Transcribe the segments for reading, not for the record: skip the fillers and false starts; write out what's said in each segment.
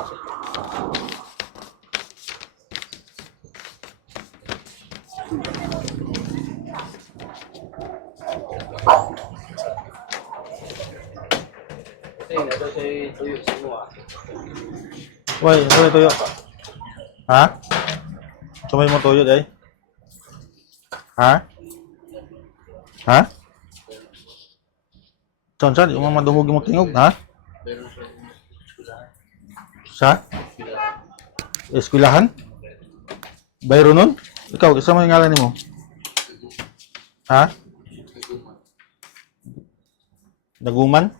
Uy, ito tuyo. Ha? Sumay mo tuyo, day? Ha? Ha? Saan? Yung mga madungog mo tingog, ha? Sa? Eskwelahan? Bayro nun? Ikaw, isa mo yung ngalan mo? Ha? Daguman?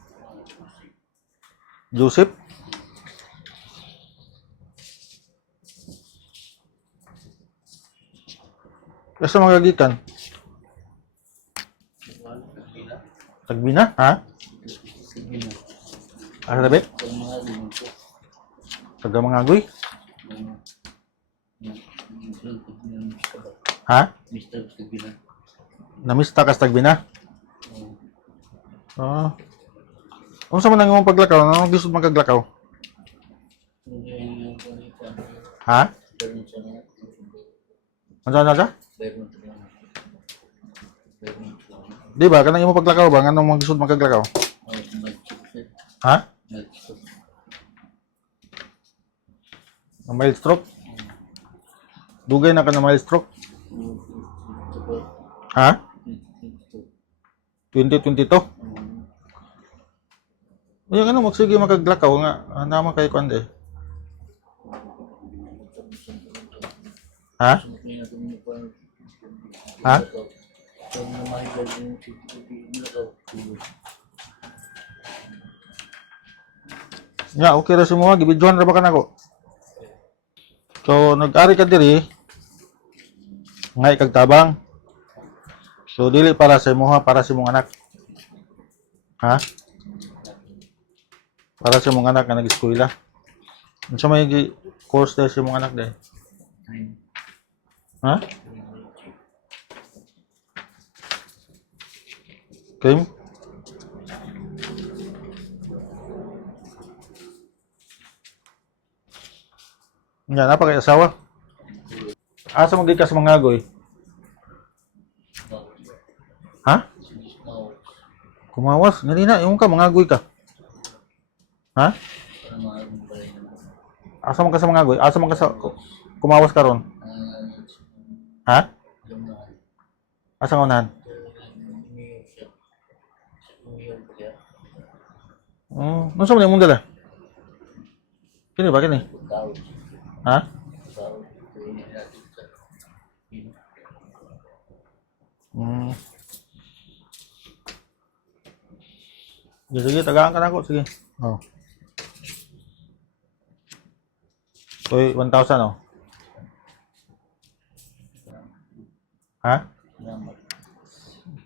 Joseph? Asa magagikan? Tagbina? Ha? Asa labit? Taga Mangagoy? Ha? Namista ka sa Tagbina? Ah. Ano sa man ang imong paglakaw? Ano gusto magaglakaw? Ha? Ano? Di ba? Kanang imong paglakaw ba? Anong mga gusto magaglakaw? Ha? Mild stroke? Dugay na ka na mild stroke? Ha? 2022? Yung ano, magsige magaglakaw nga. Naman kayo kuande. Ha? Ha? Ya, okay ra semua. Gibidyohan ra ba ka nako? So, nag-ari ka diri. Ngay kag tabang. So, dili para sa imuha, para sa imong anak. Ha? Para sa imong anak nga nag-eskwela. Unsa may course dahil sa imong anak dahil? Ha? Kim? Nga, napakay asawa. Asa magiging ka sa mga agoy? Ha? Kumawas? Nalina, yung ka, mga agoy ka. Ha? Asa man ka sa mga agoy? Asa man ka sa kumawas ka ron? Ha? Asa nga unahan? Ano sa mga mong dala? Kini ba, kini? Ha? Sige, tagaan ka na ako. Sige. Oh. Uy, 1,000 oh. Ha?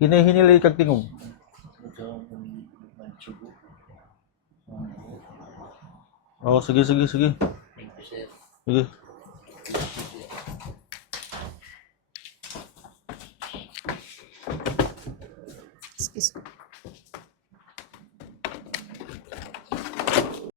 Hinihinili kag tingog. Oh, sige. Sige.